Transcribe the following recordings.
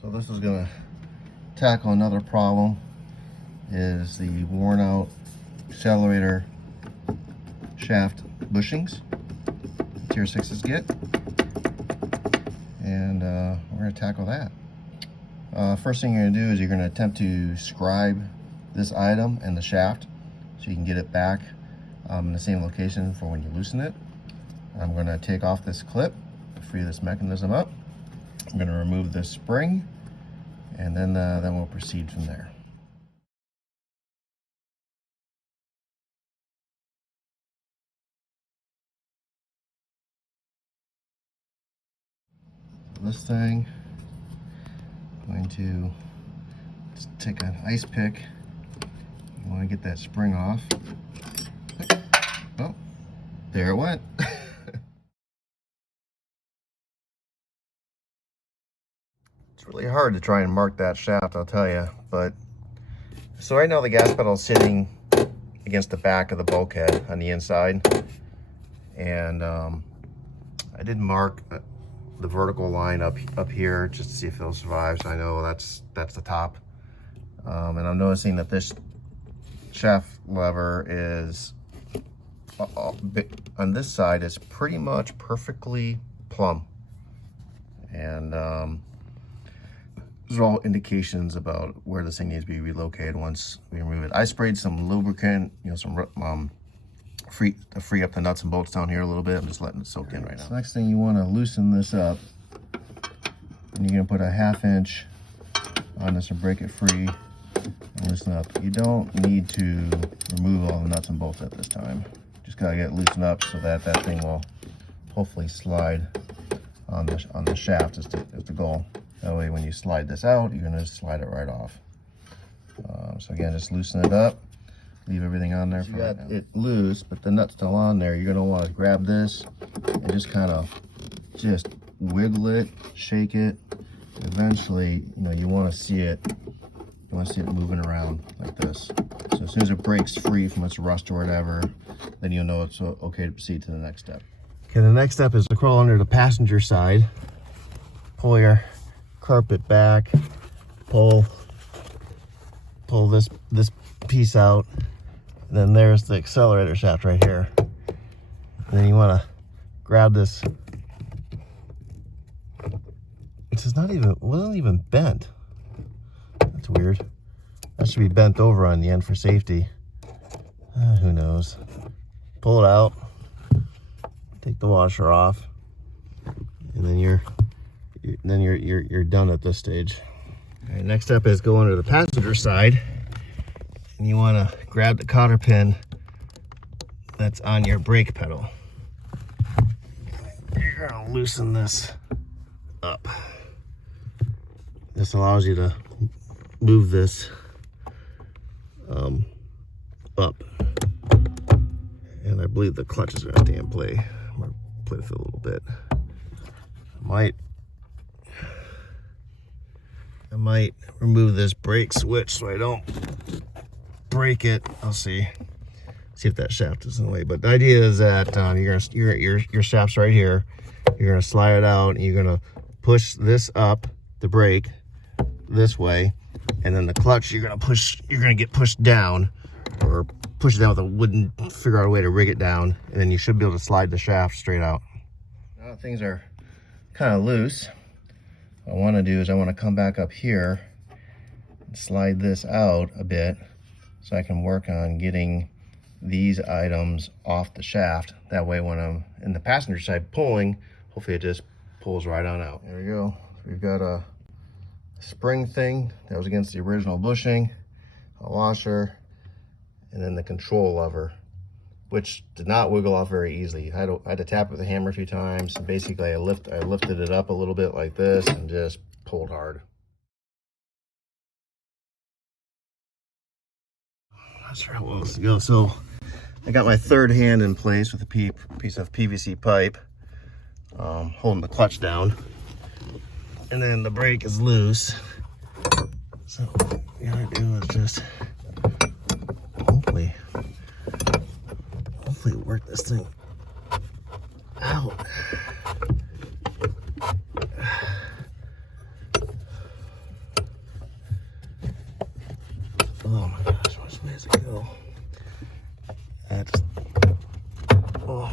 So this is gonna tackle another problem, is the worn out Accelerator shaft bushings TR6s get, and we're gonna tackle that. First thing you're gonna do is you're gonna attempt to scribe this item and the shaft so you can get it back in the same location for when you loosen it. I'm gonna take off this clip, free this mechanism up. I'm going to remove this spring, and then we'll proceed from there. This thing, I'm going to just take an ice pick. You want to get that spring off. Oh, there it went. It's really hard to try and mark that shaft, I'll tell you. But so right now the gas pedal is sitting against the back of the bulkhead on the inside, and I did mark the vertical line up here just to see if it'll survive. So I know that's the top, and I'm noticing that this shaft lever is on this side is pretty much perfectly plumb, and these are all indications about where this thing needs to be relocated once we remove it. I sprayed some lubricant, you know, some to free up the nuts and bolts down here a little bit. I'm just letting it soak in right now. So next thing, you want to loosen this up, and you're going to put a 1/2 inch on this and break it free and loosen up. You don't need to remove all the nuts and bolts at this time. Just got to get it loosened up so that that thing will hopefully slide on the shaft is the goal. That way when you slide this out, you're going to slide it right off. So again, just loosen it up. Leave everything on there. So you got it loose, but the nut's still on there. You're going to want to grab this and just kind of just wiggle it, shake it. Eventually, you know, you want to see it. You want to see it moving around like this. So as soon as it breaks free from its rust or whatever, then you'll know it's okay to proceed to the next step. Okay, the next step is to crawl under the passenger side. Pull your carpet back. Pull this piece out. And then there's the accelerator shaft right here. And then you want to grab this. Wasn't even bent. That's weird. That should be bent over on the end for safety. Who knows? Pull it out. Take the washer off, and then you're done at this stage. All right, next step is go under the passenger side, and you want to grab the cotter pin that's on your brake pedal. You're gonna loosen this up. This allows you to move this up, and I believe the clutch is gonna stay in play. I'm gonna play with it a little bit. I might remove this brake switch so I don't break it. I'll see if that shaft is in the way. But the idea is that your shaft's right here. You're gonna slide it out, and you're gonna push this up, the brake, this way, and then the clutch you're gonna get pushed down, or push it down with a wooden, figure out a way to rig it down, and then you should be able to slide the shaft straight out. Now things are kind of loose. What I want to do is I want to come back up here and slide this out a bit so I can work on getting these items off the shaft. That way when I'm in the passenger side pulling, hopefully it just pulls right on out. There we go. We've got a spring thing that was against the original bushing, a washer, and then the control lever, which did not wiggle off very easily. I had to tap it with a hammer a few times. And basically, I lifted it up a little bit like this and just pulled hard. Not sure how well this goes. So I got my third hand in place with a piece of PVC pipe, holding the clutch down, and then the brake is loose. So what I gotta do is just hopefully work this thing out. Oh my gosh, which way does it go? That's, oh.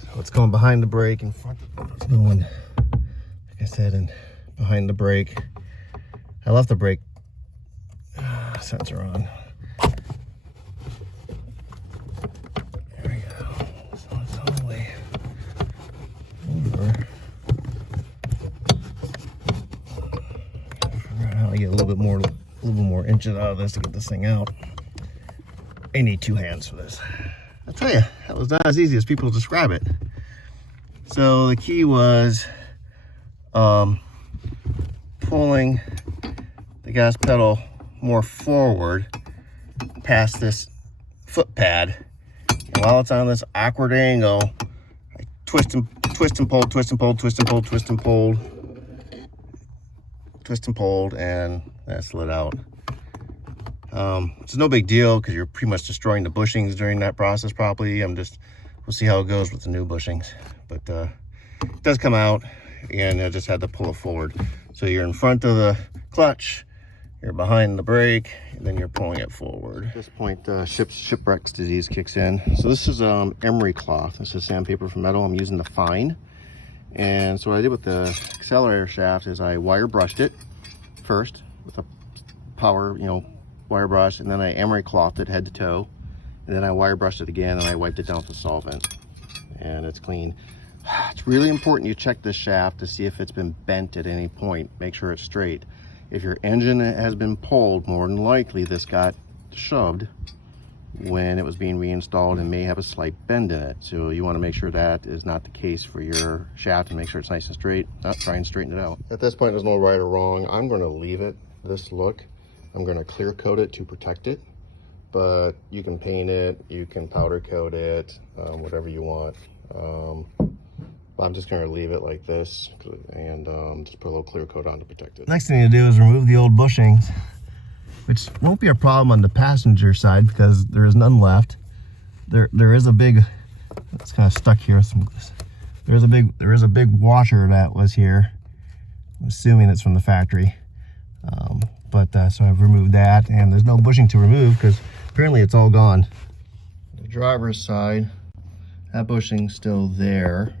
So it's going behind the brake, in front of it's going, like I said, and behind the brake. I left the brake sensor on. There we go. So it's all the way over. Figure out how to get a little bit more inches out of this to get this thing out. I need 2 hands for this. I'll tell you, that was not as easy as people describe it. So the key was pulling the gas pedal more forward past this foot pad. And while it's on this awkward angle, I twist and pulled, twist and pulled, twist and pulled, twist and pulled, twist and pulled, and that slid out. It's no big deal because you're pretty much destroying the bushings during that process probably. We'll see how it goes with the new bushings. But it does come out, and I just had to pull it forward. So you're in front of the clutch, you're behind the brake, and then you're pulling it forward. At this point, shipwreck's disease kicks in. So this is emery cloth. This is sandpaper for metal. I'm using the fine. And so what I did with the accelerator shaft is I wire brushed it first with a power, wire brush, and then I emery clothed it head to toe, and then I wire brushed it again, and I wiped it down with the solvent, and it's clean. It's really important you check this shaft to see if it's been bent at any point. Make sure it's straight. If your engine has been pulled, more than likely this got shoved when it was being reinstalled and may have a slight bend in it. So you want to make sure that is not the case for your shaft and make sure it's nice and straight. Try and straighten it out. At this point, there's no right or wrong. I'm going to leave it this look. I'm going to clear coat it to protect it, but you can paint it, you can powder coat it, whatever you want. I'm just going to leave it like this and just put a little clear coat on to protect it. Next thing to do is remove the old bushings, which won't be a problem on the passenger side because there is none left. There is a big, it's kind of stuck here. There is a big washer that was here. I'm assuming it's from the factory. So I've removed that, and there's no bushing to remove because apparently it's all gone. The driver's side, that bushing's still there,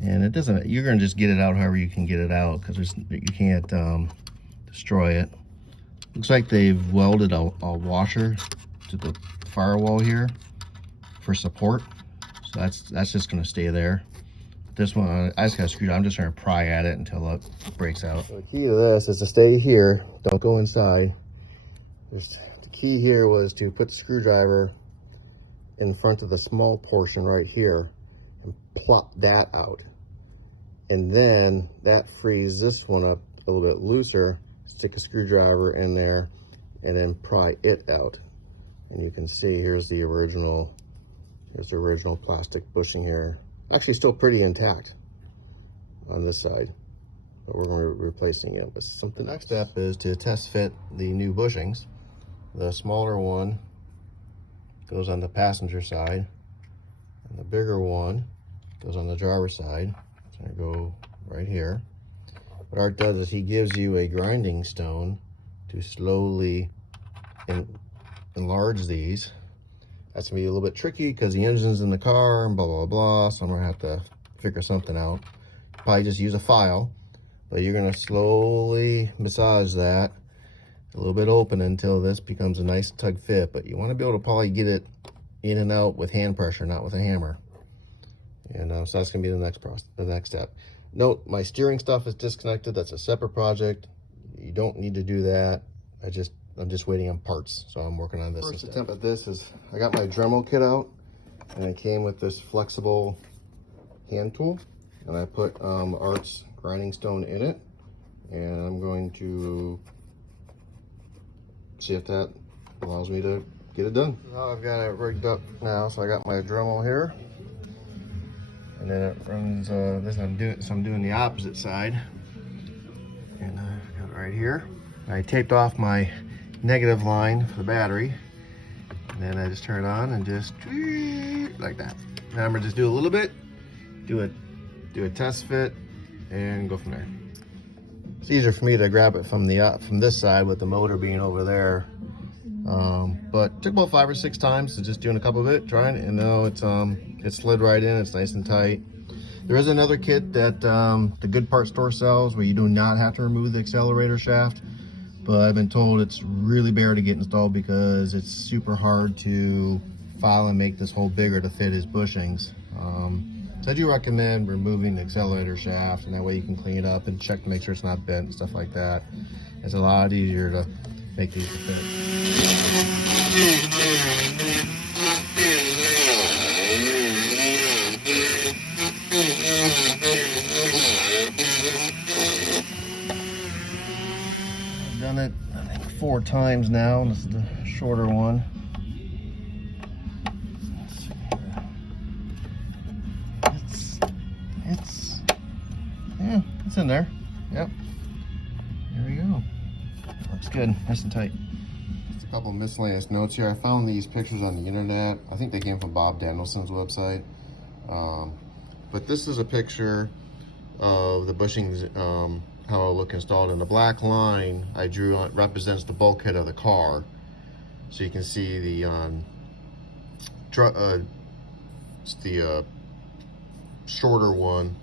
and it doesn't. You're gonna just get it out however you can get it out because you can't destroy it. Looks like they've welded a washer to the firewall here for support, so that's just gonna stay there. This one, I just got screwed. I'm just trying to pry at it until it breaks out. So the key to this is to stay here. Don't go inside. The key here was to put the screwdriver in front of the small portion right here and plop that out. And then that frees this one up a little bit looser. Stick a screwdriver in there and then pry it out. And you can see here's the original plastic bushing here. Actually still pretty intact on this side, but we're going to be replacing it with something. The next step is to test fit the new bushings. The smaller one goes on the passenger side, and the bigger one goes on the driver's side. It's going to go right here. What Art does is he gives you a grinding stone to slowly enlarge these. That's gonna be a little bit tricky because the engine's in the car and blah, blah, blah. So I'm gonna have to figure something out. Probably just use a file, but you're gonna slowly massage that a little bit open until this becomes a nice tug fit. But you wanna be able to probably get it in and out with hand pressure, not with a hammer. And so that's gonna be the next step. Note, my steering stuff is disconnected. That's a separate project. You don't need to do that. I'm just waiting on parts, so I'm working on this. First attempt at this is I got my Dremel kit out, and it came with this flexible hand tool, and I put Art's grinding stone in it, and I'm going to see if that allows me to get it done. This is how I've got it rigged up now. So I got my Dremel here, and then it runs this. I'm doing the opposite side, and I've got it right here. I taped off my negative line for the battery, and then I just turn it on and just like that. Now I'm gonna just do a little bit, do a test fit, and go from there. It's easier for me to grab it from this side with the motor being over there But it took about 5 or 6 times to just doing a couple of it, trying it, and now it slid right in. It's nice and tight. There is another kit that the Good Part store sells where you do not have to remove the accelerator shaft, but I've been told it's really bare to get installed because it's super hard to file and make this hole bigger to fit his bushings. So I do recommend removing the accelerator shaft, and that way you can clean it up and check to make sure it's not bent and stuff like that. It's a lot easier to make these fit. I've done it, I think, 4 times now. This is the shorter one. Yeah, it's in there. Yep. There we go. Looks good, nice and tight. Just a couple miscellaneous notes here. I found these pictures on the internet. I think they came from Bob Danielson's website. But this is a picture of the bushings, how it'll look installed. And the black line I drew on represents the bulkhead of the car. So you can see the shorter one,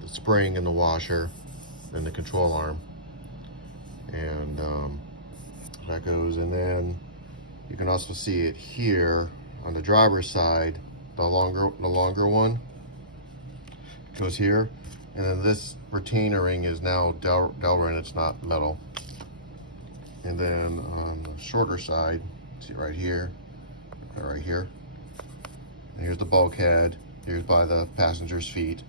the spring and the washer and the control arm, and that goes. And then you can also see it here on the driver's side, the longer one goes here, and then this retainer ring is now Delrin, it's not metal. And then on the shorter side, see right here, right here, and here's the bulkhead, here's by the passenger's feet,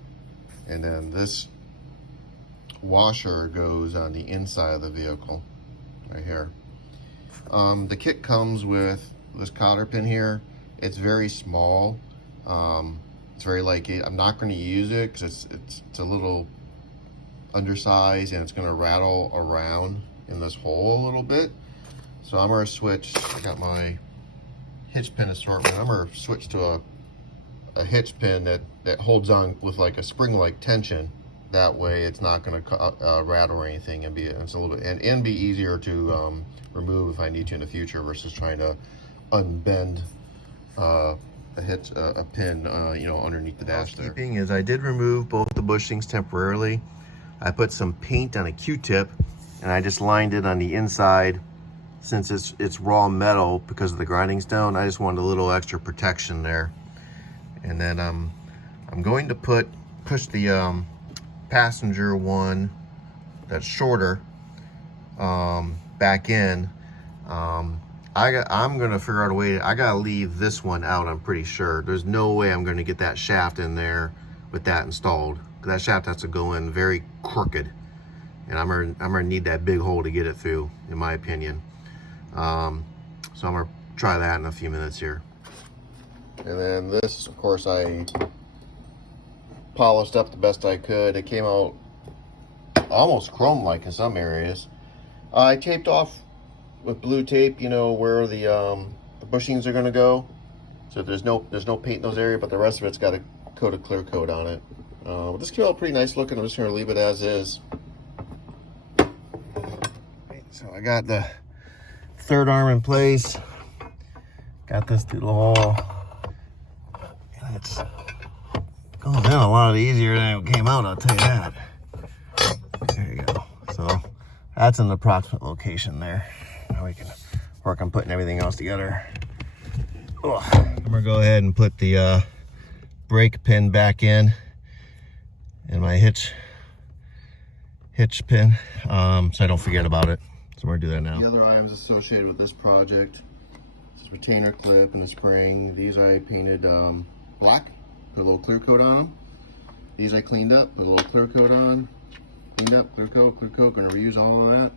and then this washer goes on the inside of the vehicle, right here. The kit comes with this cotter pin here. It's very small. It's very lightweight. I'm not going to use it because it's a little undersized and it's going to rattle around in this hole a little bit. So I'm going to switch. I got my hitch pin assortment. I'm going to switch to a hitch pin that holds on with like a spring-like tension. That way it's not going to rattle or anything, and it's a little bit and be easier to remove if I need to in the future versus trying to unbend a pin you know, underneath the dash there. Housekeeping is I did remove both the bushings temporarily. I put some paint on a Q-tip and I just lined it on the inside. Since it's raw metal because of the grinding stone, I just wanted a little extra protection there. And then I'm going to push the passenger one that's shorter back in. I'm gonna figure out a way. I gotta leave this one out. I'm pretty sure there's no way I'm gonna get that shaft in there with that installed. That shaft has to go in very crooked, and I'm gonna need that big hole to get it through, in my opinion. So I'm gonna try that in a few minutes here. And then this, of course, I polished up the best I could. It came out almost chrome-like in some areas. I taped off with blue tape, you know, where the bushings are going to go. So there's no paint in those areas, but the rest of it's got a coat of clear coat on it. This came out pretty nice looking. I'm just going to leave it as is. So I got the third arm in place. Got this through the hole. And it's going down a lot easier than it came out, I'll tell you that. There you go. So that's an approximate location there. Now we can work on putting everything else together. Oh, I'm gonna go ahead and put the brake pin back in and my hitch pin, so I don't forget about it. So we're gonna do that now. The other items associated with this project, this retainer clip and the spring. These I painted black, put a little clear coat on them. These I cleaned up, put a little clear coat on, cleaned up, clear coat, gonna reuse all of that.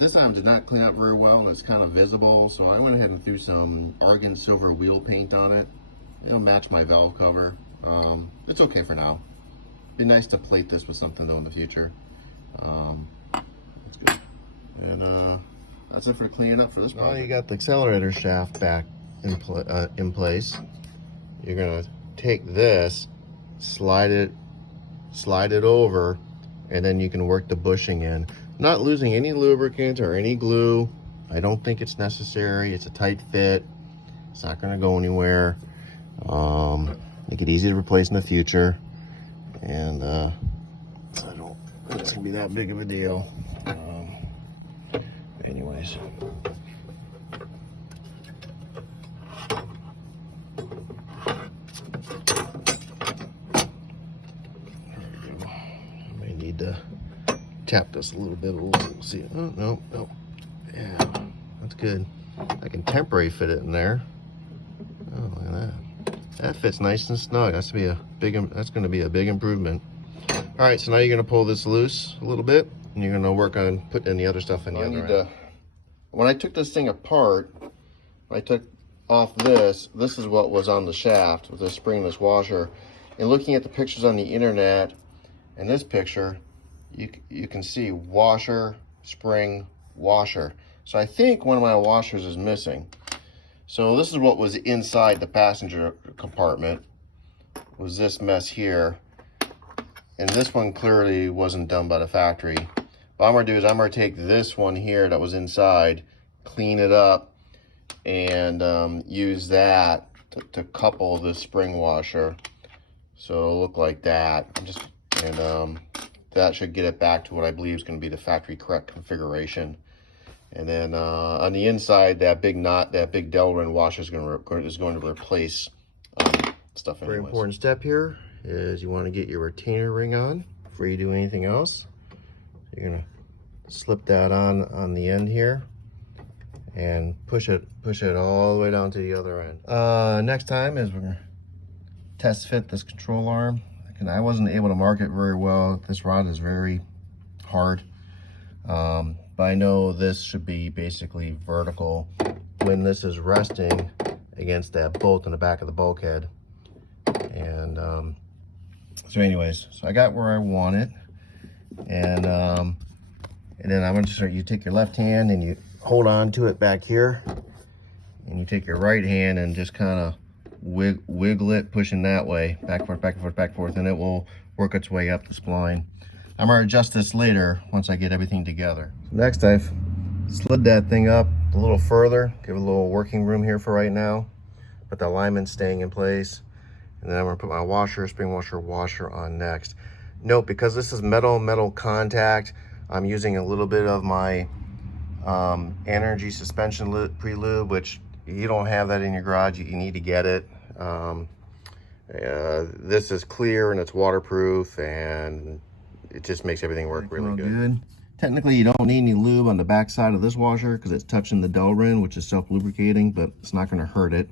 This item did not clean up very well and it's kind of visible, so I went ahead and threw some argan silver wheel paint on it. It'll match my valve cover. It's okay for now. Be nice to plate this with something though in the future. That's good. And that's it for cleaning up for this project. Now you got the accelerator shaft back in place. You're gonna take this, slide it over, and then you can work the bushing in. Not losing any lubricant or any glue. I don't think it's necessary. It's a tight fit. It's not going to go anywhere. Make it easy to replace in the future. And I don't think it's going to be that big of a deal. Anyways. I may need to tap this a little bit. We'll see. Oh, no, no. Yeah, that's good. I can temporary fit it in there. Oh, look at that. That fits nice and snug. That's going to be a big improvement. All right, so now you're going to pull this loose a little bit, and you're going to work on putting the other stuff in the other end. When I took this thing apart, I took off this is what was on the shaft with the springless washer. And looking at the pictures on the internet and this picture, you can see washer, spring, washer. So I think one of my washers is missing. So this is what was inside the passenger compartment, was this mess here. And this one clearly wasn't done by the factory. What I'm gonna do is I'm gonna take this one here that was inside, clean it up, and use that to couple the spring washer. So it'll look like that. That should get it back to what I believe is gonna be the factory correct configuration. And then on the inside, that big Delrin washer is going to replace stuff. Very important step here is you want to get your retainer ring on before you do anything else. You're going to slip that on the end here and push it all the way down to the other end. Next time is we're going to test fit this control arm. And I wasn't able to mark it very well. This rod is very hard. But I know this should be basically vertical when this is resting against that bolt in the back of the bulkhead. And so anyways, so I got where I want it. And then I'm going to start, you take your left hand and you hold on to it back here. And you take your right hand and just kind of wiggle it, pushing that way, back and forth, back and forth, back and forth, and it will work its way up the spline. I'm going to adjust this later once I get everything together. So next, I've slid that thing up a little further, give it a little working room here for right now, but the alignment's staying in place. And then I'm going to put my washer, spring washer on next. Note, because this is metal contact, I'm using a little bit of my energy suspension pre-lube, which you don't have that in your garage. You need to get it. This is clear and it's waterproof, and it just makes everything work really good. Technically, you don't need any lube on the back side of this washer because it's touching the Delrin, which is self-lubricating, but it's not going to hurt it.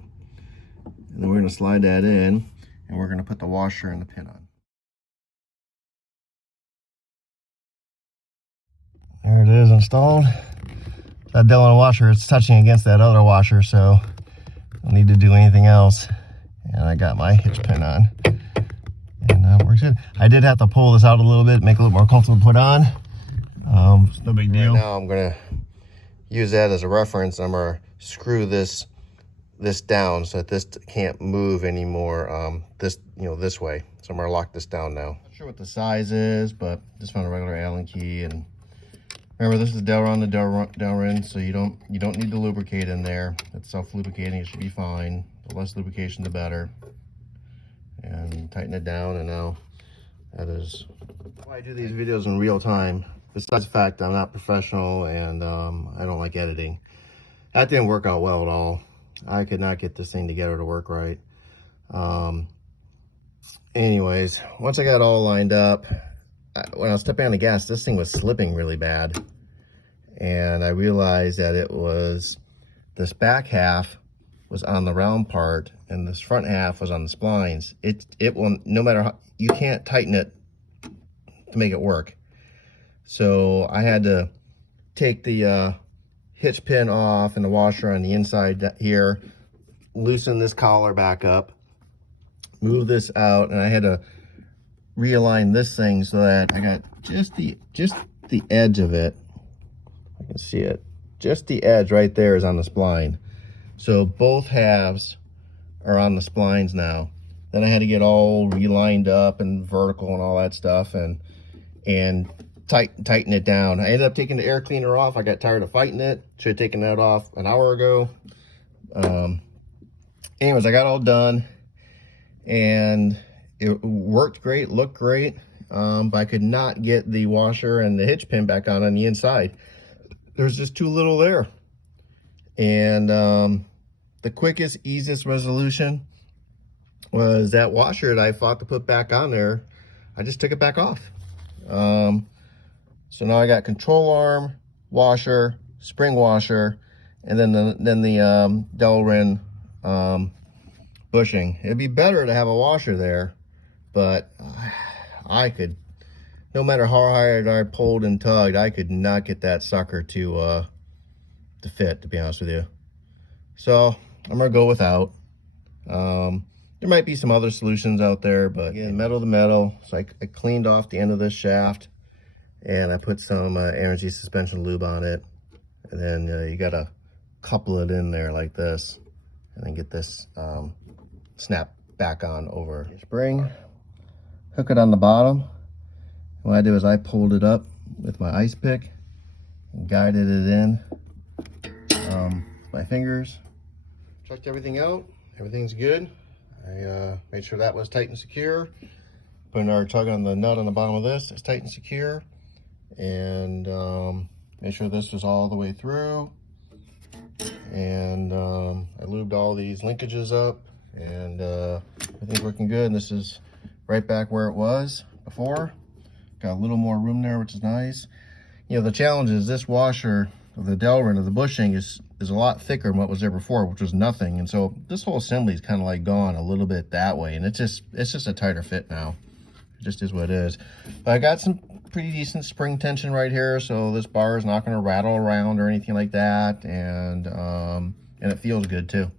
And then we're going to slide that in, and we're going to put the washer and the pin on. There it is installed. That Delrin washer, it's touching against that other washer, so I don't need to do anything else. And I got my hitch pin on. And that works good. I did have to pull this out a little bit, make it a little more comfortable to put on. It's no big deal. Right now I'm gonna use that as a reference. I'm gonna screw this down so that this can't move anymore. This way. So I'm gonna lock this down now. Not sure what the size is, but just found a regular Allen key. And remember, this is Delrin, so you don't need to lubricate in there. It's self-lubricating. It should be fine. The less lubrication, the better. And tighten it down, and now that is why I do these videos in real time. Besides the fact I'm not professional and I don't like editing. That didn't work out well at all. I could not get this thing together to work right. Anyways, once I got it all lined up, when I was stepping on the gas, this thing was slipping really bad. And I realized that it was, this back half was on the round part and this front half was on the splines. It will, no matter how, you can't tighten it to make it work. So I had to take the hitch pin off and the washer on the inside here, loosen this collar back up, move this out, and I had to realign this thing so that I got just the edge of it. I can see it. Just the edge right there is on the spline. So both halves are on the splines now. Then I had to get all relined up and vertical and all that stuff, and tighten it down. I ended up taking the air cleaner off. I got tired of fighting it. Should have taken that off an hour ago. Anyways, I got all done and it worked great, looked great. But I could not get the washer and the hitch pin back on the inside. There's just too little there. And the quickest, easiest resolution was that washer that I fought to put back on there. I just took it back off. So now I got control arm, washer, spring washer, and then the Delrin bushing. It'd be better to have a washer there, but I could, no matter how hard I pulled and tugged, I could not get that sucker to fit, to be honest with you. So I'm gonna go without. There might be some other solutions out there, but again, metal to metal. So I cleaned off the end of this shaft and I put some energy suspension lube on it. And then you gotta couple it in there like this and then get this snap back on over your spring. Hook it on the bottom. What I do is I pulled it up with my ice pick and guided it in my fingers. Checked everything out. Everything's good. I made sure that was tight and secure. Put another tug on the nut on the bottom of this. It's tight and secure. And made sure this was all the way through. And I lubed all these linkages up. And everything's working good. And this is right back where it was before. Got a little more room there, which is nice. You know, the challenge is this washer of the Delrin of the bushing is a lot thicker than what was there before, which was nothing. And so this whole assembly is kind of like gone a little bit that way, and it's just a tighter fit now. It just is what it is. But I got some pretty decent spring tension right here, so this bar is not going to rattle around or anything like that, and it feels good too.